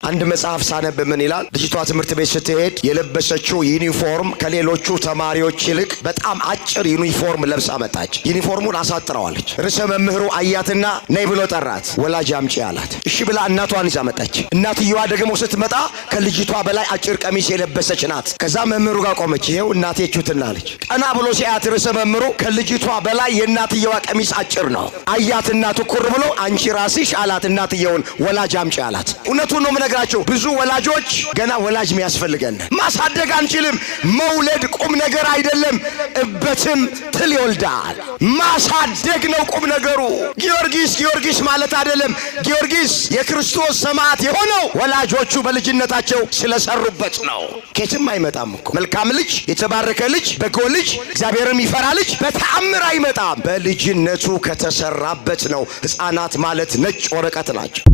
አንድ መጽሐፍ ሳነብ ምን ይላል? ልጅቷ ትምህርት ቤት ስትሄድ የለበሰችው ዩኒፎርም ከሌሎቹ ተማሪዎች ይልቅ በጣም አጭር ዩኒፎርም ለብሳ መጣች። ዩኒፎርሙን አሳጥረዋለች። ርዕሰ መምህሩ አያትና ነይ ብሎ ጠራት። ወላጅ አምጪ አላት። እሺ ብላ እናቷን ይዛ መጣች። እናትየዋ ደግሞ ስትመጣ ከልጅቷ በላይ አጭር ቀሚስ የለበሰች ናት። ከዛ መምህሩ ጋር ቆመች። ይሄው እናቴ ቹትና አለች። ቀና ብሎ ሲያት ርዕሰ መምህሩ ከልጅቷ በላይ የእናትየዋ ቀሚስ አጭር ነው። አያትና ትኩር ብሎ አንቺ ራስሽ አላት እናትየውን። ወላጅ አምጪ አላት። እውነቱን ነው ግራቸው ብዙ ወላጆች ገና ወላጅ የሚያስፈልገን ማሳደግ አንችልም። መውለድ ቁም ነገር አይደለም፣ እበትም ትል ይወልዳል። ማሳደግ ነው ቁም ነገሩ። ጊዮርጊስ ማለት አይደለም። ጊዮርጊስ የክርስቶስ ሰማዕት የሆነው ወላጆቹ በልጅነታቸው ስለሰሩበት ነው። ከየትም አይመጣም እኮ መልካም ልጅ፣ የተባረከ ልጅ፣ በጎ ልጅ፣ እግዚአብሔርን የሚፈራ ልጅ በተአምር አይመጣም። በልጅነቱ ከተሰራበት ነው። ሕፃናት ማለት ነጭ ወረቀት ናቸው።